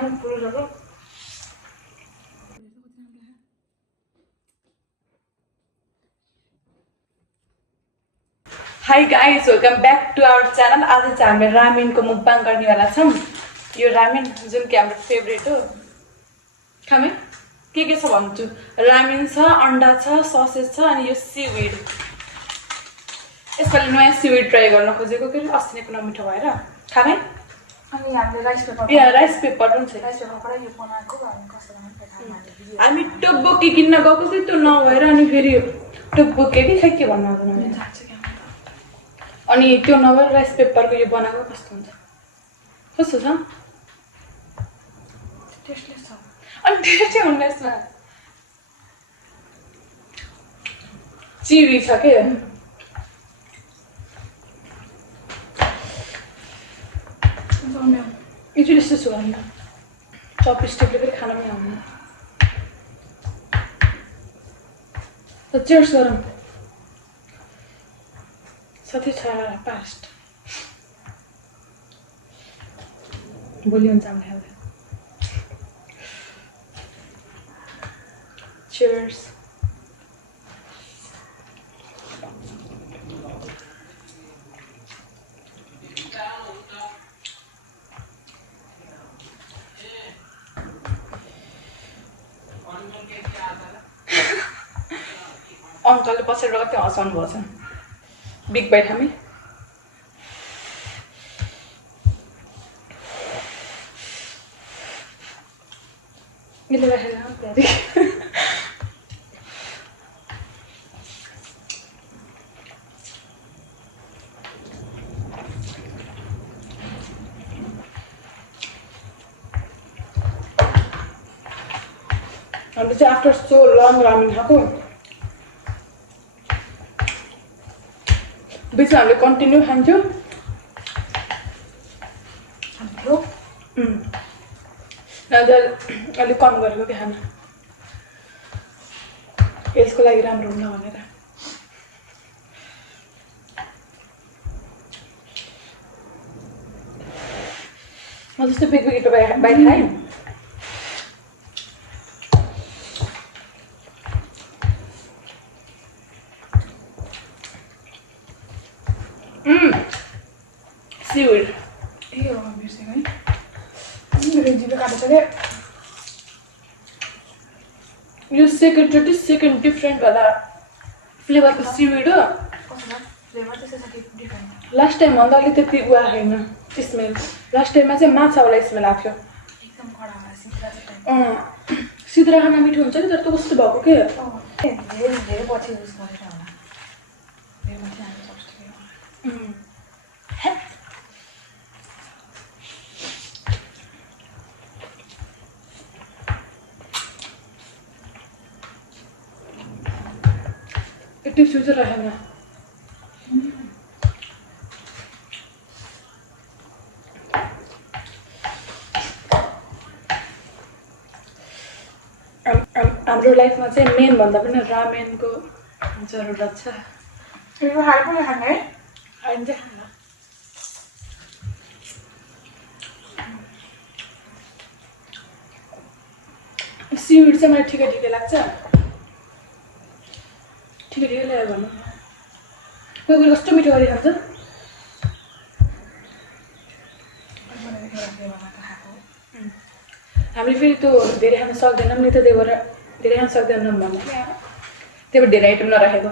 Ramen पुरो Hi guys, welcome back to our channel. आज चाहिँ हामी रामेनको मुक्बाङ गर्नेवाला छौं। यो रामेन जुन कि हाम्रो फेभरेट हो। खामे के छ भन्छु। रामेन छ, अन्डा छ, ससेज छ अनि यो सीविड। यसपालि नयाँ सीविड ट्राई गर्न खोजेको के अस्ति नै पुरा मिठो भएर। खामे अनि हामीले राइस पेपर राइस पेपर पनि छ। राइस पेपर यो बनाएको अनि कसरी हामी टोब्बोकी किन्न गएको थियौ त्यो नभएर अनि फेरि टोब्बोके के भन्नु आउँदैन थाहा छ के अनि त्यो नभएर राइस पेपरको यो बनाएको कस्तो हुन्छ कस्तो छ टेस्टलेस छ अनि टेस्टी हुन्न यसमा चिवी छ के इट इज छु अन्त चपस्टिकले पनि खान पनि आउँदैन त चेयर्स गरौँ साथै छ पास्ट भोलि हुन्छ हाम्रो चेयर्स अङ्कलले पछाडि कति हँसाउनु भएको छ बिग बाइट हामी यसले राखेर प्यारी हामीले चाहिँ आफ्टर सो लङ रामेन खाएको बिचमा हामीले कन्टिन्यू खान्थ्यौँ अलिक कम गरेको कि खाना यसको लागि राम्रो हुन्न भनेर म जस्तो पिकपिक बाइक खाएँ सीविड यो बिर्सेको है मेरो जिब्रो काटेकोले यो सेकेन्डचोटि सेकेन्ड डिफ्रेन्ट वाला फ्लेभरको सीविड हो फ्लेभर त्यसै छ डिफरेन्ट लास्ट टाइम भन्दा अलिक त्यति उयो आएन स्मेल लास्ट टाइममा चाहिँ माछावाला स्मेल आएको एकदम कडा सिद्रा खाना मिठो हुन्छ नि तर त्यो कस्तो भएको के धेरै पछि युज गरेर होला धेरै पछि हामी सक्छ टिप्स चाहिँ राखेन हाम्रो लाइफमा चाहिँ मेन भन्दा पनि रामेनको जरुरत छ यो हाल पनि खाने है अनि चाहिँ सीविड चाहिँ मलाई ठिकै ठिकै लाग्छ ठिकै ठिकै ल्यायो भन्नु कोही कोही कस्तो मिठो गरी खान्छ हामीले फेरि त्यो धेरै खान सक्दैनौँ नि त त्यही भएर धेरै खान सक्दैनौँ भन्नु त्यही भएर धेरै आइटम नराखेको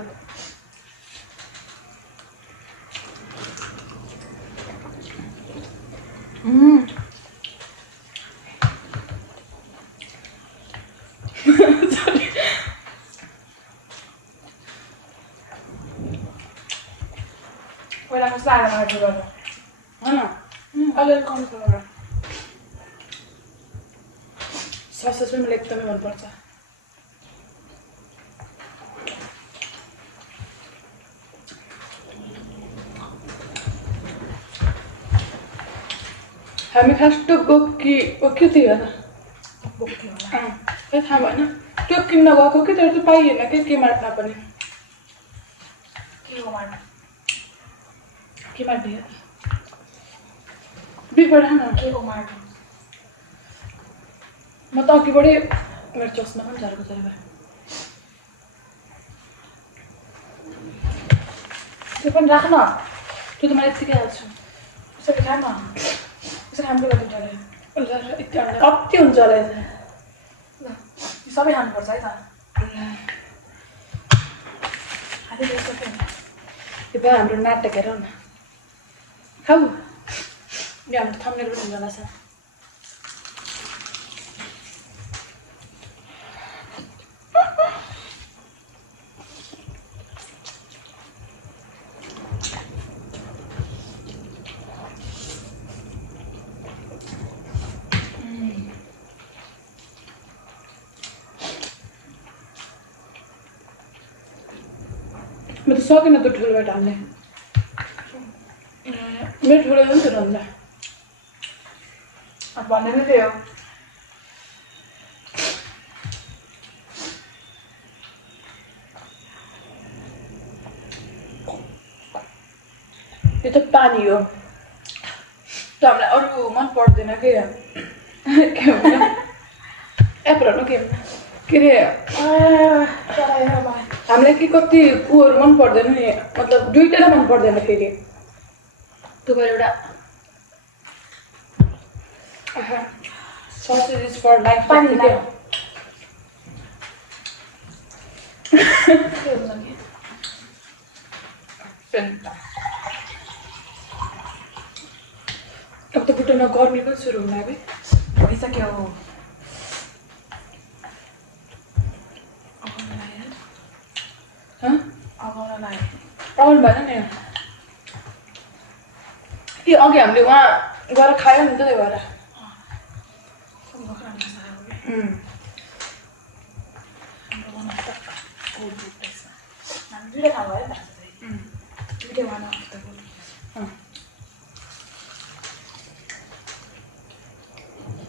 पहिला कस्तो आएर मलाई त्यो गर्नु होइन अलिअलि कम गरेर ससेज पनि मलाई एकदमै मनपर्छ हामी खास टोक्की ओके थियो होइन थाहा भएन त्यो किन्न गएको कि तर त्यो पाइएन कि के मार्टमा पनि के मार्ट बिगबाट खान के को मार्ट म त अघिबाटै मेरो चस्मा पनि झरेको छ अरे त्यो पनि राख्न त्यो त मैले यत्तिकै हाल्छु यसरी खान यसरी खानु लागि डरे यति अन्डा कति हुन्छ होला यसो यो सबै खानुपर्छ है त खाँदै सक्यो यो भयो हाम्रो नाटक हेर न खाऊ यो हाम्रो थम्नेल पनि हुँदैन छ म त सकिनँ त्यो ठुलोबाट हाल्ने मेरो ठुलो पनि थियो अन्त अब भन्ने नै त्यही हो यो त पानी हो त हामीलाई अरू मन पर्दैन के भन्छ एप्पलहरू के अरे हामीलाई के कति उयोहरू मन पर्दैन नि मतलब दुइटै मन पर्दैन फेरि त्यो भएर एउटा ससेज फर लाइफ पानी के अब त बुटोमा गर्मी पनि सुरु हुन लाग्यो भइसक्यो अगाउन लाग्यो आउनु भएन नि कि अघि हामीले उहाँ गएर खायो नि त त्यही भएर दुइटा खानु भयो दुइटै खानु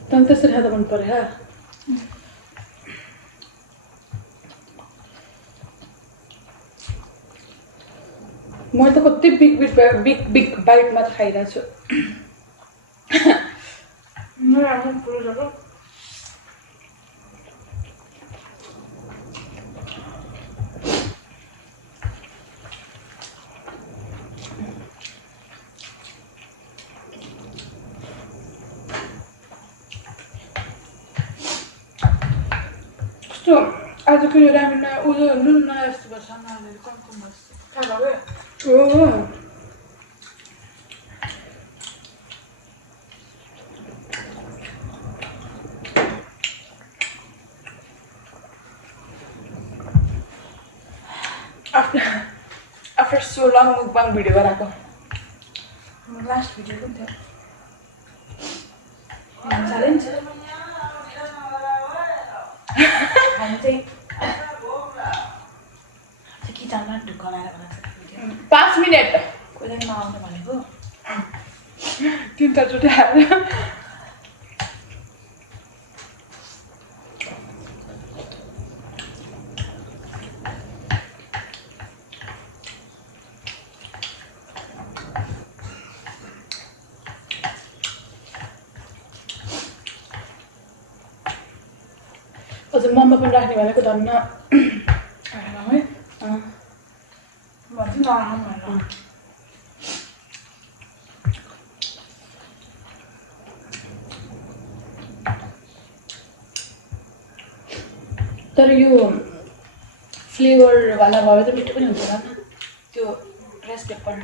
त त्यसरी खाँदा मन पऱ्यो मैले त कति बिग बाइट मात्र खाइरहेको छु कस्तो आजको यो रामेनमा उयो नुन नआए जस्तो भएछ नहालेर कम भएछ खानु भयो after so long mukbang video बनाएको लास्ट भिडियो पनि थियो च्यालेन्ज हामी चाहिँ किचनमा ढुक्क लगाएर बनाएको 5 मिनट कोही पनि नआउनु भनेको 3 चोटि हाल्यो अझ मम्मा पनि राख्ने भनेको धन्न है भन्छु नआउनु भनेर तर यो फ्लेभरवाला भयो त मिठो पनि हुन्छ होला नि त्यो राइस पेपर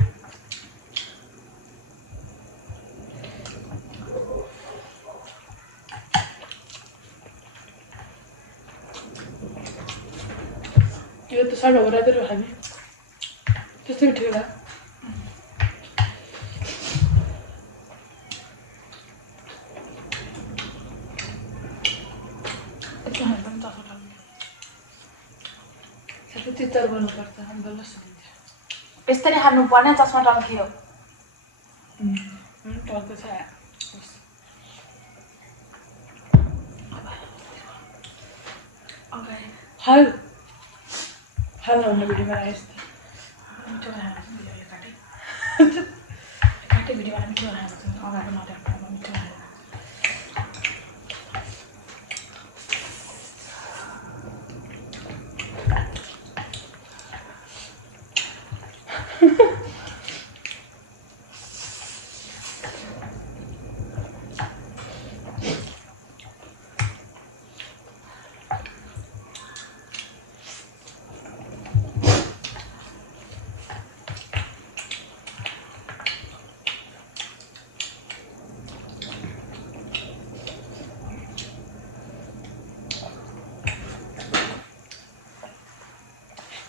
यो त सानो हो रातिर खाने त्यस्तै मिठो होला तितर गर्नुपर्छ बल्ल सुनिन्छ यसरी खानुपर्ने चस्मा टन्कियो टल्को छ हाल हाल नहुने भिडियोमा आएछ मिठो काटे भिडियोमा मिठो बनाएको छ अगाडि नदेखाउनु मिठो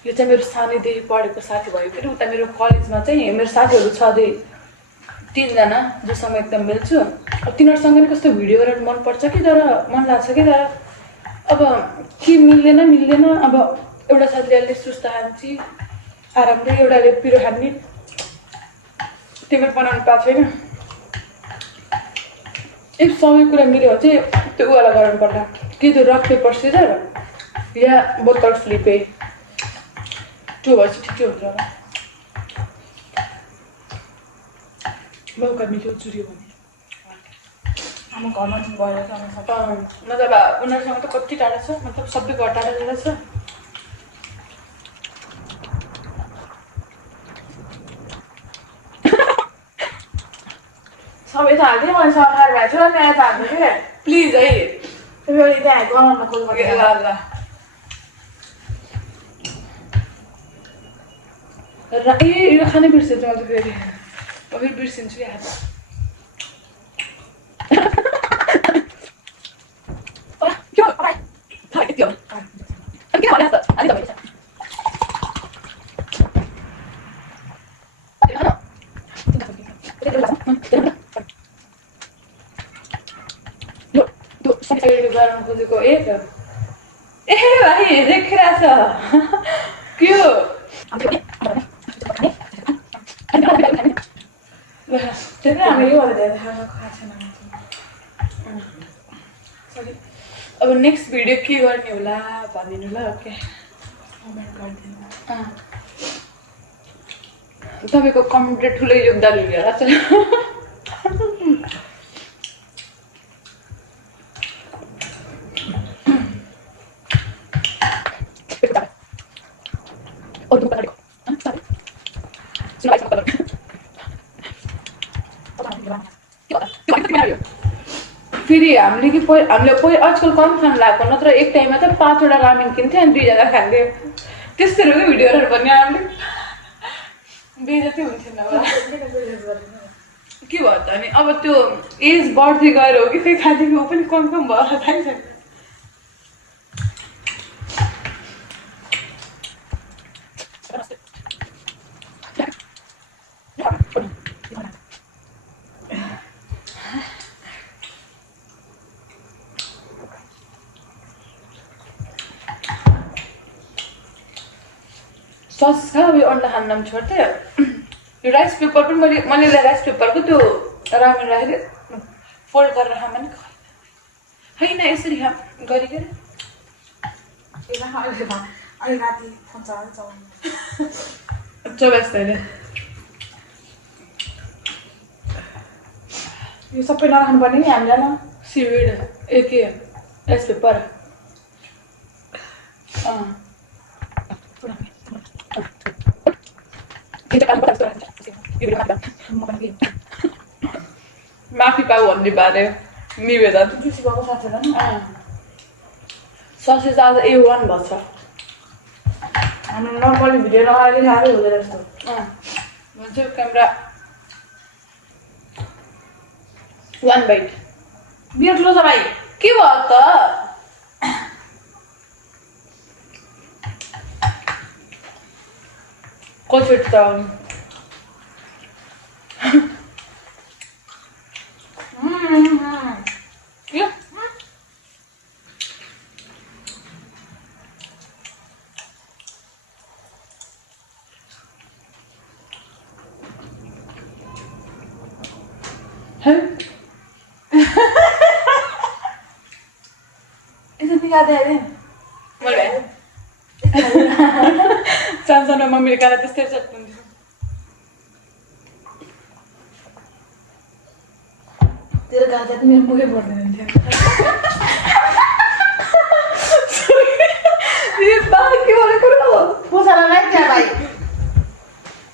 यो चाहिँ मेरो सानैदेखि पढेको साथी भयो फेरि उता मेरो कलेजमा चाहिँ मेरो साथीहरू छँदै 3 जना जोसँग एकदम मिल्छु अब तिनीहरूसँग पनि कस्तो भिडियो गरेर मनपर्छ कि तर मन लाग्छ कि तर अब के मिल्दैन अब एउटा साथीले अलि सुस्ता खान्छ आरामले एउटाले पिरो खाने टेबल बनाउनु पाएको छैन एक सबै कुरा मिल्यो भने चाहिँ त्यो उवाला गर्नुपर्ला कि त्यो रक पेपर सिजर या बोतल फ्लिपे त्यो भए चाहिँ ठिकै हुन्छ होला मौका मिल्यो चुऱ्यो भने आमा घरमा चाहिँ गएर चाहिँ मतलब उनीहरूसँग त कति टाढा छ मतलब सबै घर टाढा छ सबै त हाल्थेँ मैले सफार भएको छु अनि त हाल्नु कि प्लिज है त्यसले त्यहाँ गराउन खोज्नु ल ए यो खानै बिर्सिन्छ मैले फेरि फेरि बिर्सिन्छु यार गराउनु खोजेको ए भाइ देखिरहेछ के हो अब नेक्स्ट भिडियो के गर्ने होला भनिदिनु ल ओके कमेन्ट गरिदिनु तपाईँको कमेन्टले ठुलै योगदान हुने होला चाहिँ फेरि हामीले कि हामीले आजकल कम खानु लाग्यो नत्र एक टाइममा त 5वटा रामेन किन्थ्यो अनि 2 जना खान्थ्यो त्यस्तोहरू भिडियोहरू भन्ने हामीले बेजती हुन्थेन के भयो त अनि अब त्यो एज बढ्दै गएर हो कि फेरि खाँदैको पनि कम भयो थाहै छैन सस खा अब यो अन्डा खान नाम छोड्थेँ यो राइस पेपर पनि मैले राइस पेपरको त्यो रामेन राखेको फोल्ड गरेर खाँ भने होइन यसरी खा गरिकन चौबास अहिले यो सबै नराख्नु पर्ने नि हामीलाई न सिविड ए के राइस पेपर माफी पाऊ भन्ने बारे निवेदन ससेज आज A1 भन्छ हामी नर्मली भिडियो नगरेको साह्रै हुँदैन जस्तो भन्छ क्यामेरा 1 बाइट मेरो ठुलो छ भाइ के भयो त कसरी त यसो निकाल्दै आइदिएँ सानो मम्मीले गाला त्यस्तै चट्नुहुन्थ्यो तेरो गाजा त मेरो मुखै पर्दैन थियो के भनेको पोसाला लाइ त्यहाँ भाइ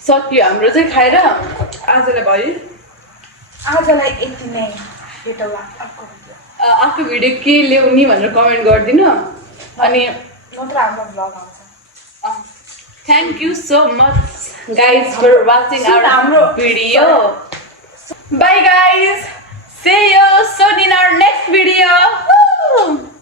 सक्यो हाम्रो चाहिँ खाएर आजलाई भयो आजलाई यति नै भेटौँ आफ्नो भिडियो के ल्याउने भनेर कमेन्ट गरिदिनु अनि नत्र हाम्रो भ्लग आउँछ Thank you so much guys for watching our video. Bye guys. See you soon in our next video. Woo!